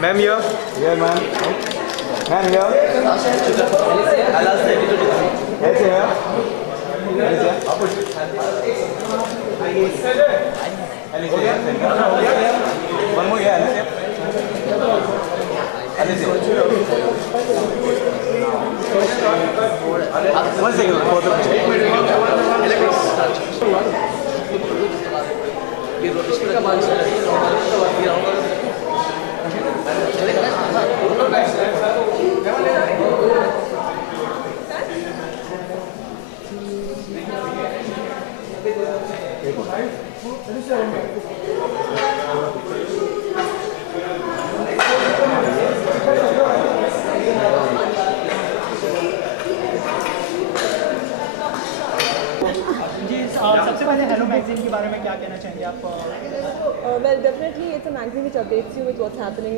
Ma'am here. Here, ma'am. Ma'am here. I'll ask the editor to come. Yes, here. Yes, here. Alice here. One more here, Alice here. Alice here. One second. Photo. सबसे पहले hello magazine के बारे में क्या कहना चाहेंगे आप? Well, definitely it's a magazine which updates you with what's happening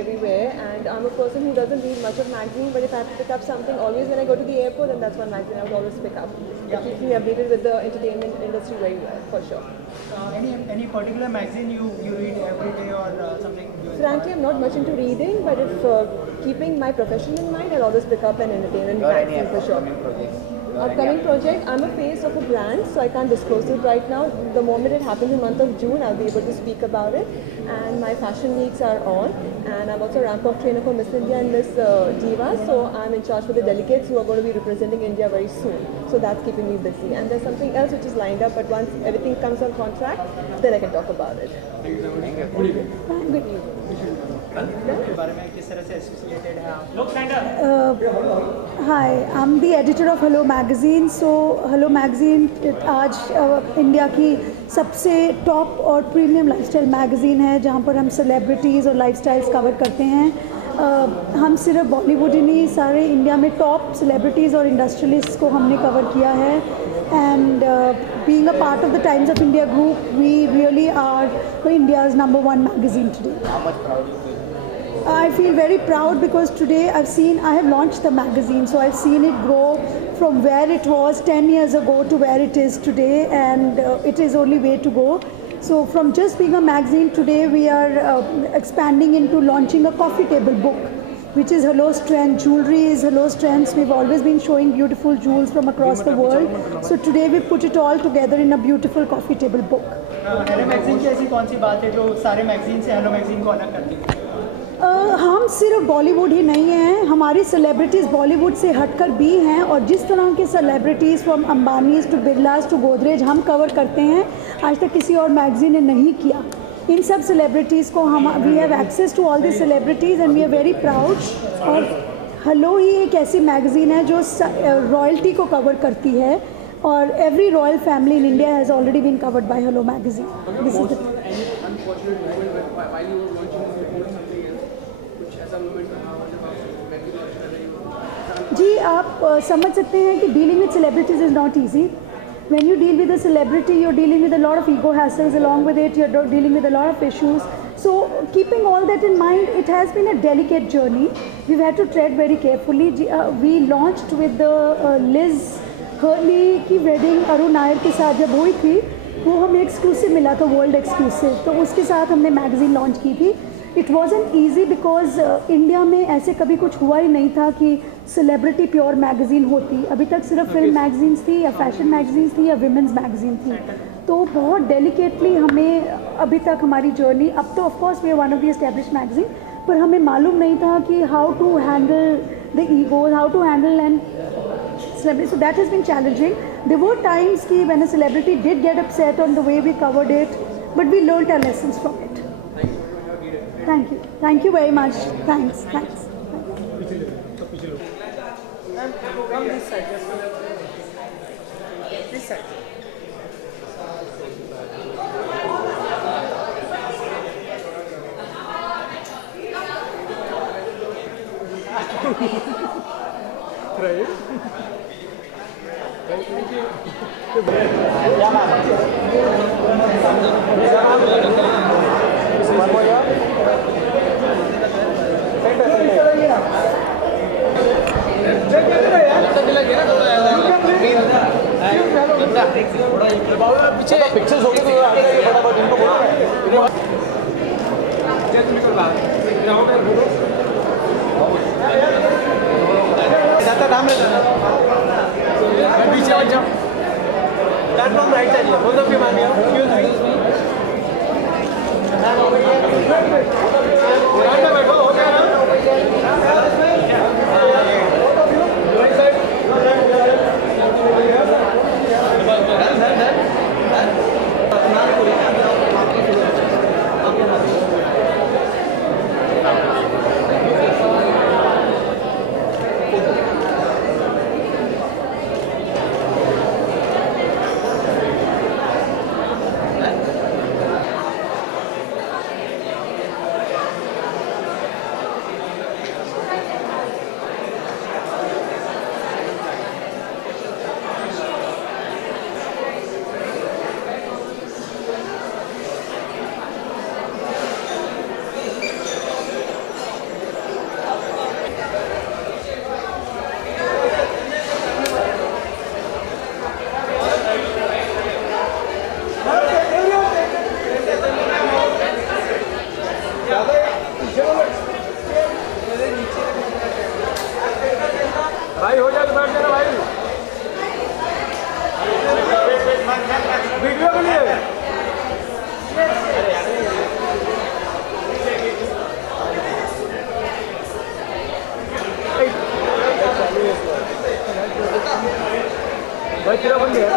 everywhere, and I'm a person who doesn't read much of magazine, but if I have to pick up something, always when I go to the airport, then that's one magazine I would always pick up. It keeps me updated with the entertainment industry very well, for sure. Any particular magazine you read every day or something? Frankly, I'm not much into reading, but if keeping my profession in mind, I'll always pick up an entertainment magazine for sure. Upcoming project, I'm a face of a brand, so I can't disclose it right now. The moment it happens in the month of June, I'll be able to speak about it. And my fashion weeks are on, and I'm also a ramp-up trainer for Miss India and Miss Diva, so I'm in charge for the delegates who are going to be representing India very soon. So that's keeping me busy. And there's something else which is lined up, but once everything comes on contract, then I can talk about it. Good news. Hi, I'm the editor of Hello Magazine. So Hello Magazine आज India की सबसे top और premium lifestyle magazine है जहाँ पर हम celebrities और lifestyles cover करते हैं। हम सिर्फ बॉलीवुड ही नहीं, सारे इंडिया में टॉप सेलिब्रिटीज़ और इंडस्ट्रियलिस्ट्स को हमने कवर किया है। And being a part of the Times of India group, we really are India's #1 magazine today. How much proud you feel? I feel very proud because today I have launched the magazine, so I've seen it grow from where it was 10 years ago to where it is today, and it is only way to go. So from just being a magazine, today we are expanding into launching a coffee table book, which is Hello Strength. Jewelry is Hello Strengths. We've always been showing beautiful jewels from across the world. So today we put it all together in a beautiful coffee table book. Hello magazine की ऐसी कौन सी बात है जो सारे magazine से hello magazine को अलग करती है? हम सिर्फ बॉलीवुड ही नहीं हैं, हमारी सेलिब्रिटीज़ बॉलीवुड से हटकर भी हैं, और जिस तरह के celebrities from Ambanis to Birlas to Godrej हम कवर करते हैं, आज तक किसी और मैगजीन ने नहीं किया। इन सब सेलिब्रिटीज़ को हम we have access to all this celebrities and we are very proud. और हेलो ही एक ऐसी मैगज़ीन है जो रॉयल्टी को कवर करती है, और every royal family in India has already been covered by Hello magazine. This is जी, आप समझ सकते हैं कि dealing with celebrities is not easy. When you deal with a celebrity, you're dealing with a lot of ego hassles along with it, you're dealing with a lot of issues. So keeping all that in mind, it has been a delicate journey. We've had to tread very carefully. We launched with the Liz Hurley की wedding Arun Nair के साथ जब हुई थी, वो हमें exclusive मिला था, वर्ल्ड एक्सक्लूसिव, तो उसके साथ हमने मैगज़ीन लॉन्च की थी। इट वॉज़न्ट ईजी बिकॉज इंडिया में ऐसे कभी कुछ हुआ ही नहीं था कि सेलिब्रिटी प्योर मैगज़ीन होती। अभी तक सिर्फ फिल्म मैगज़ीन्स थी या फैशन मैगज़ीन्स थी या विमेंस मैगज़ीन थी, तो बहुत डेलिकेटली हमें अभी तक हमारी जर्नी, अब तो of course we are one of the established magazine, पर हमें मालूम नहीं था कि how to handle the ego, how to handle and celebrity. So that has been challenging. There were times when a celebrity did get upset on the way we covered it, but we learned our lessons from it. Thank you. Thank you very much. Thanks. Thanks. Come this side. This side. Pictures हो गए तो फटाफट इनको बोलो। ज्यादा काम रहता है पीछे आ जाओ प्लेटफॉर्म राइट साइड बोल दो कि मान लिया एक्सक्यूज मी उड़ान में बैठो हो गया ना भाई हो जाए तो बैठ जाना भाई वीडियो के लिए भाई तेरा बन गया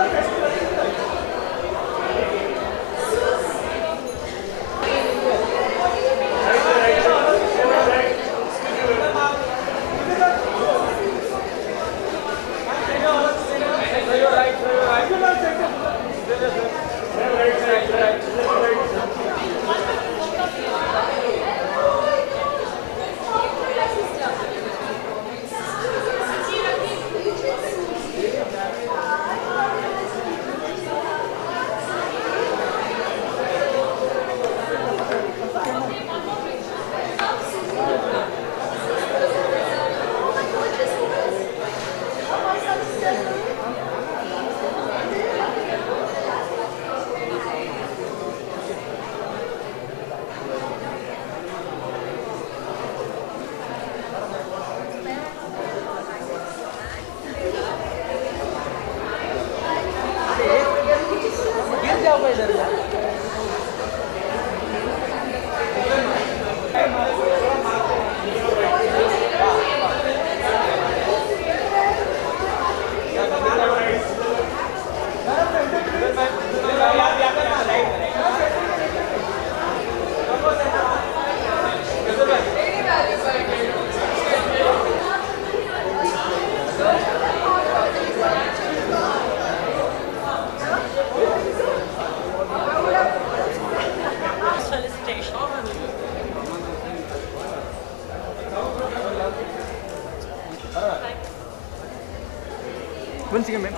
One second, ma'am.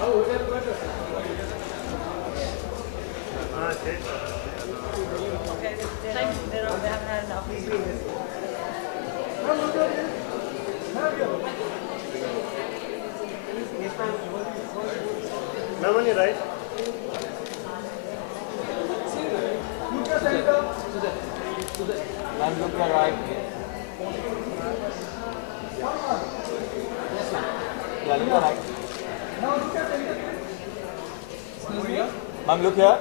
Ma'am, on your right. Ma'am, look your right. Yeah, look your right. Ma'am, look here.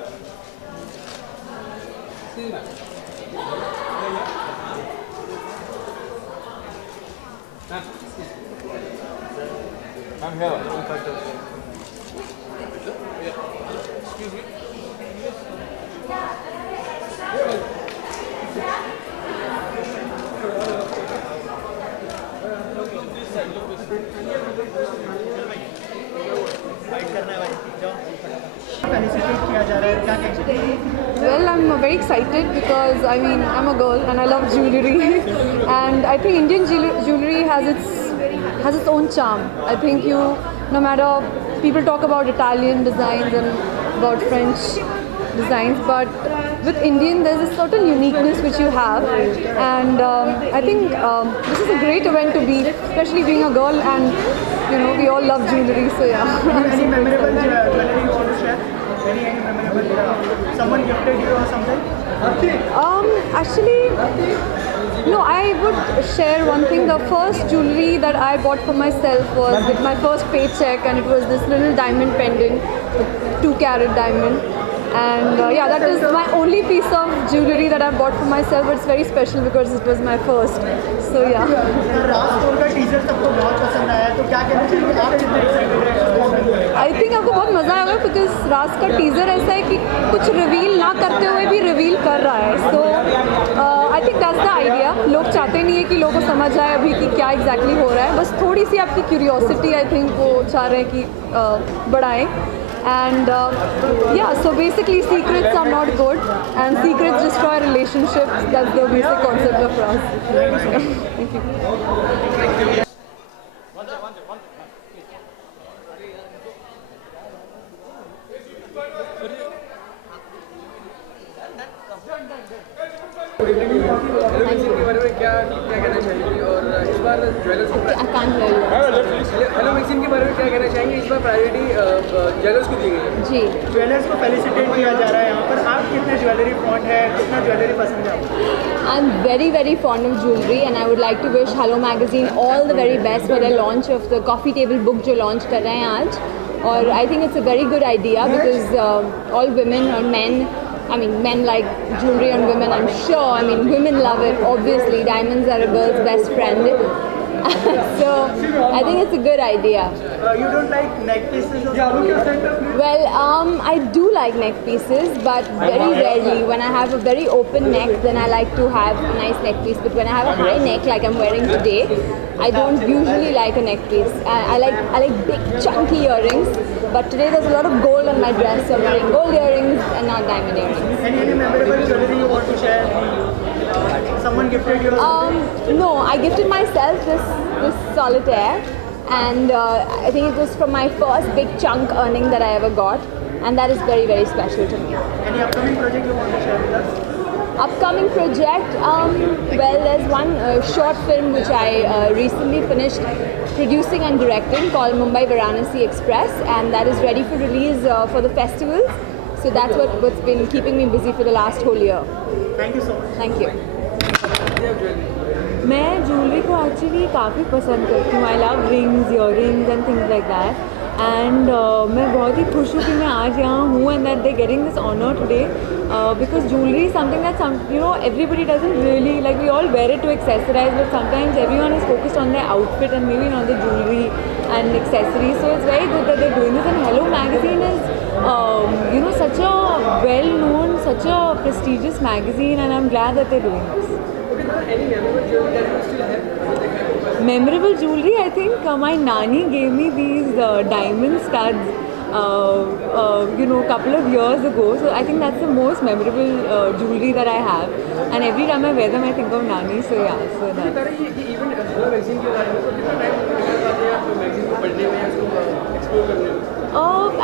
Ma'am, here. Excuse me. Well, I'm very excited because I'm a girl and I love jewelry, and I think Indian jewelry has its own charm. I think no matter people talk about Italian designs and about French designs, but with Indian there's a certain uniqueness which you have, and I think this is a great event to be, especially being a girl, and we all love jewelry, so yeah. Any memorable jewelry you want to share? Any memorable someone gifted you or something? Actually No, I would share one thing. The first jewelry that I bought for myself was with my first paycheck, and it was this little diamond pendant, a 2-carat diamond. And yeah, that is my only piece of jewelry that I bought for myself. It's very special because it was my first. So yeah. राज 4 का teaser सबको बहुत पसंद आया, तो क्या कहना चाहिए आप कितने एक्साइटेड हैं? आई थिंक आपको बहुत मज़ा आएगा बिकॉज राज का टीज़र ऐसा है कि कुछ रिवील ना करते हुए भी रिवील कर रहा है. So I think that's the idea. लोग चाहते नहीं है कि लोगों को समझ आए अभी कि क्या एग्जैक्टली हो रहा है. बस थोड़ी सी आपकी क्यूरियोसिटी आई थिंक वो चाह रहे हैं कि बढ़ाएं. And yeah, so basically secrets are not good and secrets destroy relationships. That's the basic concept of Ras. Thank you. के बारे में क्या कहना चाहेंगे और इस बार ज्वेलर्स को I can't hear you. Hello magazine के बारे में क्या कहना चाहेंगे? इस बार प्रायोरिटी ज्वेलर्स को दी गई है. जी. ज्वेलर्स को फेलिसिटेट किया जा रहा है यहाँ पर. आप कितने ज्वेलरी फॉन्ड है, कितना ज्वेलरी पसंद है आपको? I'm very fond of jewelry and I would like to wish Hello Magazine all the very best for their launch of the coffee table book जो launch कर रहे हैं आज. और I think it's a very good idea because all women or men, I mean men like jewelry on women, I'm sure. I mean women love it, obviously. Diamonds are a girl's best friend. So I think it's a good idea. You don't like neck pieces or something? Well, I do like neck pieces, but very rarely. When I have a very open neck, then I like to have a nice neck piece. But when I have a high neck, like I'm wearing today, I don't usually like a neck piece. I like big chunky earrings. But today there's a lot of gold on my dress, so I'm wearing gold earrings and not diamond earrings. Any memorable jewelry you want to share? Someone gifted you? No, I gifted myself this solitaire, and I think it was from my first big chunk earning that I ever got, and that is very special to me. Any upcoming project you want to share with us? Upcoming project, well, there's one short film which I recently finished producing and directing called Mumbai Varanasi Express, and that is ready for release for the festivals. So that's what's been keeping me busy for the last whole year. Thank you so much. Thank you. मैं jewellery को actually काफ़ी पसंद करती हूँ. I love rings, earrings and things like that. And मैं बहुत ही खुश हूँ कि मैं आज यहाँ हूँ and that they getting this honour today because jewellery something that everybody doesn't really like. We all wear it to accessorize, but sometimes everyone is focused on their outfit and maybe not the jewelry and accessories. So it's very good that they're doing this. And Hello Magazine is such a well-known, such a prestigious magazine, and I'm glad that they're doing this. Any memorable jewelry that you still have? Memorable jewelry, I think my nani gave me these diamond studs couple of years ago. So I think that's the most memorable jewelry that I have, and every time I wear them I think of nani. So yeah, so that. ये even hello magazine के बारे में तो कितना time निकल पाते हैं आप मैगजीन को पढ़ने में या उसको एक्सप्लोर करने में?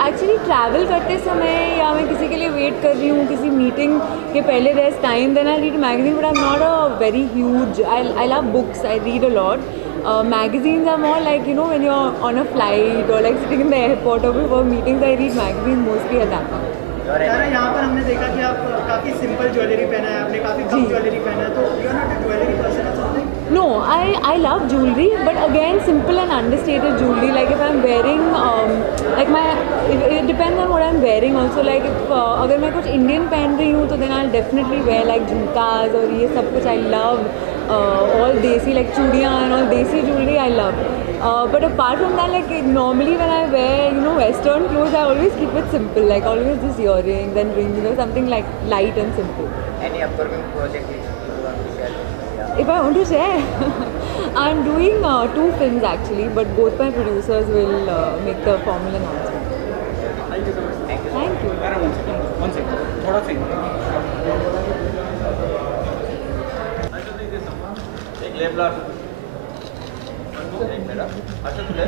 एक्चुअली ट्रैवल करते समय या मैं किसी के लिए वेट कर रही हूँ किसी मीटिंग के पहले there's time, then I read magazine, but I'm not a very huge. I love books. I read a lot. Magazines are more like when you're on a flight or like sitting in the airport or before meetings. I read magazines mostly at that time. तारा, यहाँ पर हमने देखा कि आप काफ़ी simple jewellery पहना है, आपने काफ़ी कम ज्वेलरी पहना है, तो you are not a jewellery person और something? No, I love jewelry, but again simple and understated jewelry. Like if I'm wearing it depends on what I'm wearing also. Like if अगर मैं कुछ Indian पहन रही हूँ तो then I'll definitely wear like झुमकास और ये सब कुछ. I love all desi, like चूड़ियाँ and all desi jewelry I love. But apart from that, like normally when I wear western clothes, I always keep it simple. Like always just earrings and rings, something like light and simple. Any upcoming project you want to share? If I want to share, I'm doing 2 films actually, but both my producers will make the formal announcement. Thank you so much. Thank you. One second. थोड़ा सा एक label एक मेरा अच्छा तो ले